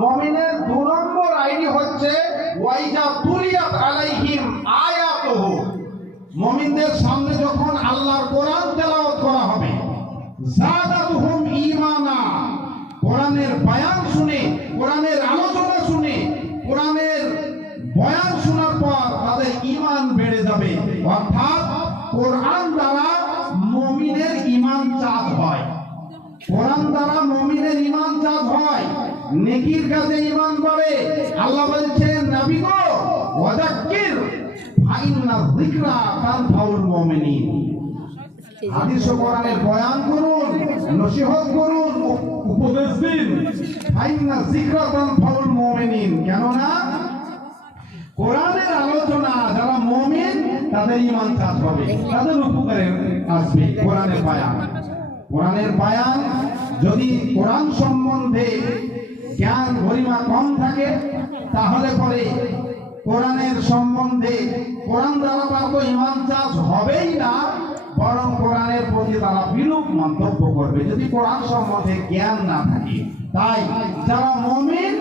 মুমিনের 2 নম্বর আইডি হচ্ছে ওয়াইজা তুলিয়াত আলাইহিম আয়াতুহু। মুমিনদের সামনে যখন আল্লাহর কোরআন তেলাওয়াত করা হবে, যাদাতুহুম ঈমানা, কোরআনের বয়ান শুনে, কোরআনের আলোচনা শুনে, কোরআনের বয়ান শোনার পর তাদের ঈমান বেড়ে যাবে। অর্থাৎ কোরআন দ্বারা মুমিনের ঈমান চাঁদ হয়, কোরআন দ্বারা মুমিনের ঈমান চাঁদ হয়, নেকির কাজে ঈমান বাড়ে। আল্লাহ বলছেন, নবী গো ওয়াযাক্কির ফাইন্না যিকরা তানফাউল মুমিনিন। হাদিস ও কোরআনের বয়ান করুন, নসিহত করুন, উপদেশ দিন। ফাইন্না যিকরা তানফাউল মুমিনিন, কেননা কোরআনের আলোচনা যারা মুমিন তাদের ঈমান চাঁদ হবে, তাদের উপকারে আসবে কোরআনের বয়ান। কোরআনের বয়ান যদি কোরআন সম্বন্ধে জ্ঞান গরিমা কম থাকে, তাহলে পরে কোরআনের সম্বন্ধে কোরআন দ্বারা তার তো ঈমান চাঁদ হবেই না, বরং কোরআনের প্রতি তারা বিরূপ মন্তব্য করবে যদি কোরআন সম্বন্ধে জ্ঞান না থাকে। তাই যারা মুমিন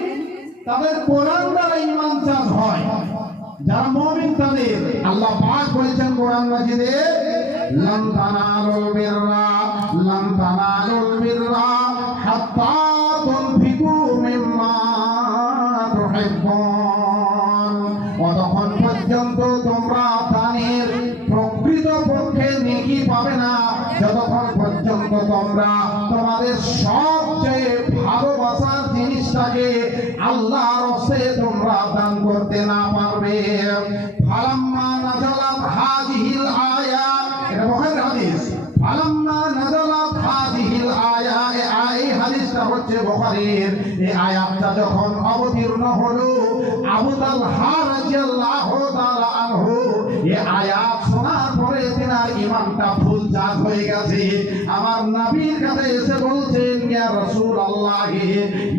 তাদের কোরআন দ্বারা ঈমান চাঁদ হয়, যারা মুমিন তাদের আল্লাহ পাক বলেছেন কোরআন মাজিদে, লান তানালুল বিররা হাত্তা তুনফিকু মিম্মা তুহিব্বুন। কতক্ষণ পর্যন্ত তোমরা দানের প্রকৃত পক্ষে নেকি পাবে না, যতক্ষণ পর্যন্ত তোমরা তোমাদের সবচেয়ে ভালোবাসার জিনিসটাকে আল্লাহর রাস্তে তোমরা দান করতে না পারবে। ফালাম্মা নাযালাত হাযিহিল আয়া, এটা বুখারীর হাদিস। ফালাম্মা নাযালাত হাযিহিল আয়া, এই হাদিসটা হচ্ছে বুখারীর। এই আয়াতটা যখন অবতীর্ণ হলো, আবু তালহা রাদিয়াল্লাহু তাআলা আনহু এই আয়াত শোনার পরে তিনার ঈমানটা ফুল চাঁদ হয়ে গেছে। আমার নবীর কাছে এসে বলছেন, ইয়া রাসূলুল্লাহ,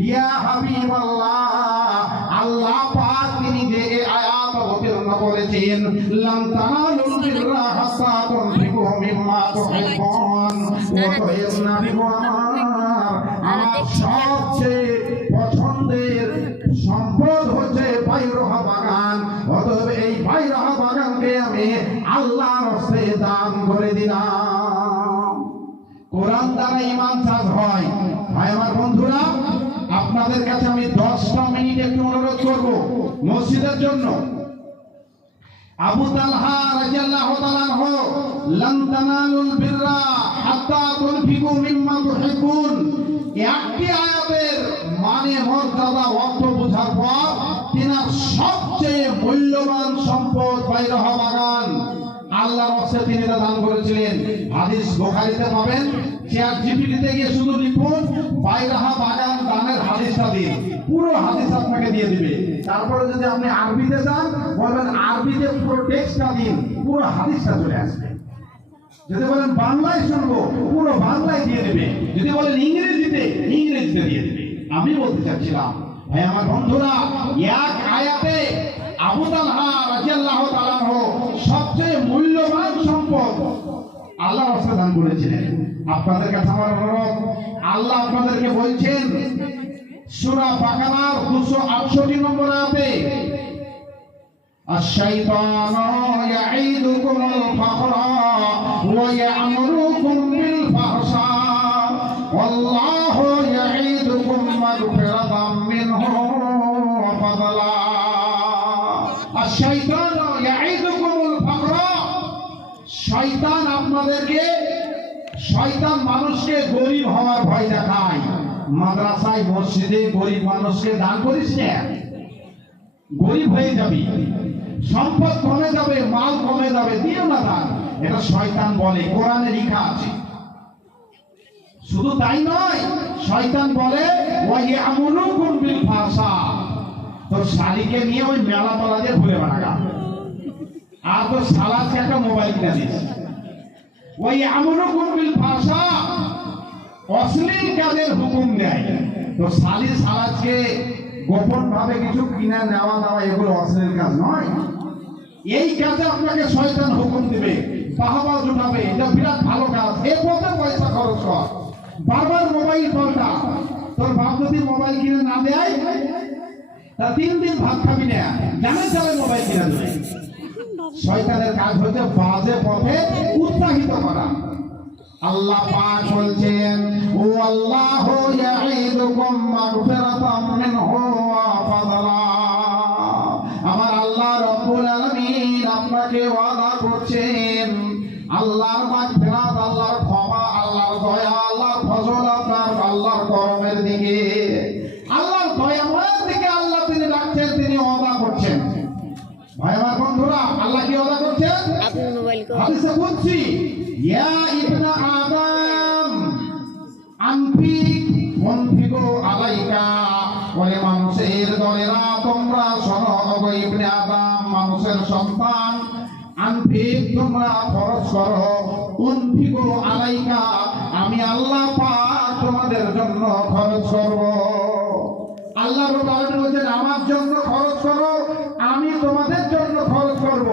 ইয়া হাবিবাল্লাহ, আল্লাহ পাক তিনি যে এই আয়াত অবতীর্ণ করেছেন, লান তানালুল বিররা হাত্তা তুনফিকু মিম্মা তুহিব্বুন। ওতএব নবী আমার সবচেয়ে পছন্দের সম্পদ হচ্ছে বাইরহা বাগান। অতএব এই বাইরহা বাগানকে আমি আল্লাহর রাস্তে দান করে দিলাম। কোরআন দ্বারা ঈমান চাঁদ হয়। ভাই আমার বন্ধুরা, আপনাদের কাছে আমি 10টা মিনিট একটু অনুরোধ করব মসজিদের জন্য। আবু তালহা রাদিয়াল্লাহু তাআলা আনহু, লান তানালুল বিররা হাত্তা তুনফিকু মিম্মা তুহিব্বুন, একটি আয়াতের মানে মর্যাদা অর্থ বোঝার পর তিনার সবচেয়ে মূল্যবান সম্পদ বাইরহা বাগান আল্লাহর রাস্তায় তিনি দান করেছিলেন। হাদিস বুখারীতে পাবেন। চ্যাট জিপিটিতে গিয়ে শুধু লিখুন বাইরহা বাগান দানের হাদিসটা দিন, পুরো হাদিস আপনাকে দিয়ে দিবে। তারপরে যদি আপনি আরবিতে যান, বলবেন আরবিতে পুরো টেক্সটটা দিন, পুরো হাদিসটা চলে আসবে। যদি বলেন বাংলায় শুনবো, পুরো বাংলায় দিয়ে দেবে। যদি বলেন ইংরেজিতে, ইংরেজিতে দিয়ে দেবে। আমি বলতে চাচ্ছিলাম, হ্যাঁ আমার বন্ধুরা, এক আয়াতে আবু তালহা রাদিয়াল্লাহু তাআলা আনহু সবচেয়ে মূল্যবান সম্পদ আল্লাহর রাস্তায় দান করেছিলেন। আপনাদের কাছে আমার অনুরোধ, আল্লাহ আপনাদেরকে বলছেন সূরা বাকারার 268 নম্বর আয়াতে, আশ-শাইতানু ইয়াঈদুকুমুল ফাকরা ওয়া ইয়া'মুরুকুম বিল ফাহশা ওয়াল্লাহু ইয়াঈদুকুম মাগফিরাতাম মিনহু ওয়া ফাদলা। আশ-শাইতানু ইয়াঈদুকুমুল ফাকরা, শয়তান আপনাদেরকে, শয়তান মানুষকে গরিব হওয়ার ভয় দেখায়। মাদ্রাসায় মসজিদে গরিব মানুষকে দান করিস না, গরিব হয়ে যাবি, সম্পদ কমে যাবে, মাল কমে যাবে, দিও না দান। এটা শয়তান বলে, কোরআনে লেখা আছে। শুধু তাই নয়, শয়তান বলে ওয়া ইয়া'মুরুকুম বিল ফাহশা, তো শালীকে নিয়ে ওই মেলা মেলা দিয়ে ঘুরে বেড়াগা, আর তো শালাকে একটা মোবাইল কিনে দিস। ওয়া ইয়া'মুরুকুম বিল ফাহশা, অশ্লীল কাজের হুকুম দেয়। তো শালী শালাকে গোপন ভাবে কিছু কিনে নেওয়া দেওয়া, এগুলো অশ্লীল কাজ নয়। এই কাজে আপনাকে শয়তান হুকুম দিবে, বাহবা জোটাবে, এটা বিরাট ভালো কাজ, এ পথে পয়সা খরচ কর, বারবার মোবাইল পাল্টা। তোর বাপ যদি মোবাইল কিনে না দেয়, তা 3 দিন ভাত খাবি না, জানে চলে মোবাইল কিনা দেবে। শয়তানের কাজ হচ্ছে বাজে পথে উৎসাহিত করা। আল্লাহ পাক বলছেন, ও আল্লাহ ইয়াইদুকুম মাগফিরাতাম মিনহু ওয়া ফাদলা। আমার আল্লাহ রব্বুল আলামিন আপনাকে ওয়াদা করছেন আল্লাহর মাগফিরাত, আল্লাহর ক্ষমা, আল্লাহর দয়া, আল্লাহর ফজল, আপনার আল্লাহর করমের দিকে, আল্লাহর দয়াময়ের দিকে আল্লাহ তিনি ডাকছেন, তিনি ওয়াদা করছেন। ভাই আমার বন্ধুরা, আল্লাহ কি ওয়াদা করছেন? আপনার মোবাইল কো হাদিসে কুদসি, ইয়া ইবনা আদম আনফিক মুনফিকু আলাইকা। ওরে মানুষের দলেরা, তোমরা শোনো, গো ইবনে আদম, মানুষের সন্তান, আনফিক তোমরা খরচ করো, মুনফিকু আলাইকা আমি আল্লাহ পাক তোমাদের জন্য খরচ করব। আল্লাহ রাব্বুল আলামিন বলেন আমার জন্য খরচ করো, আমি তোমাদের জন্য খরচ করব।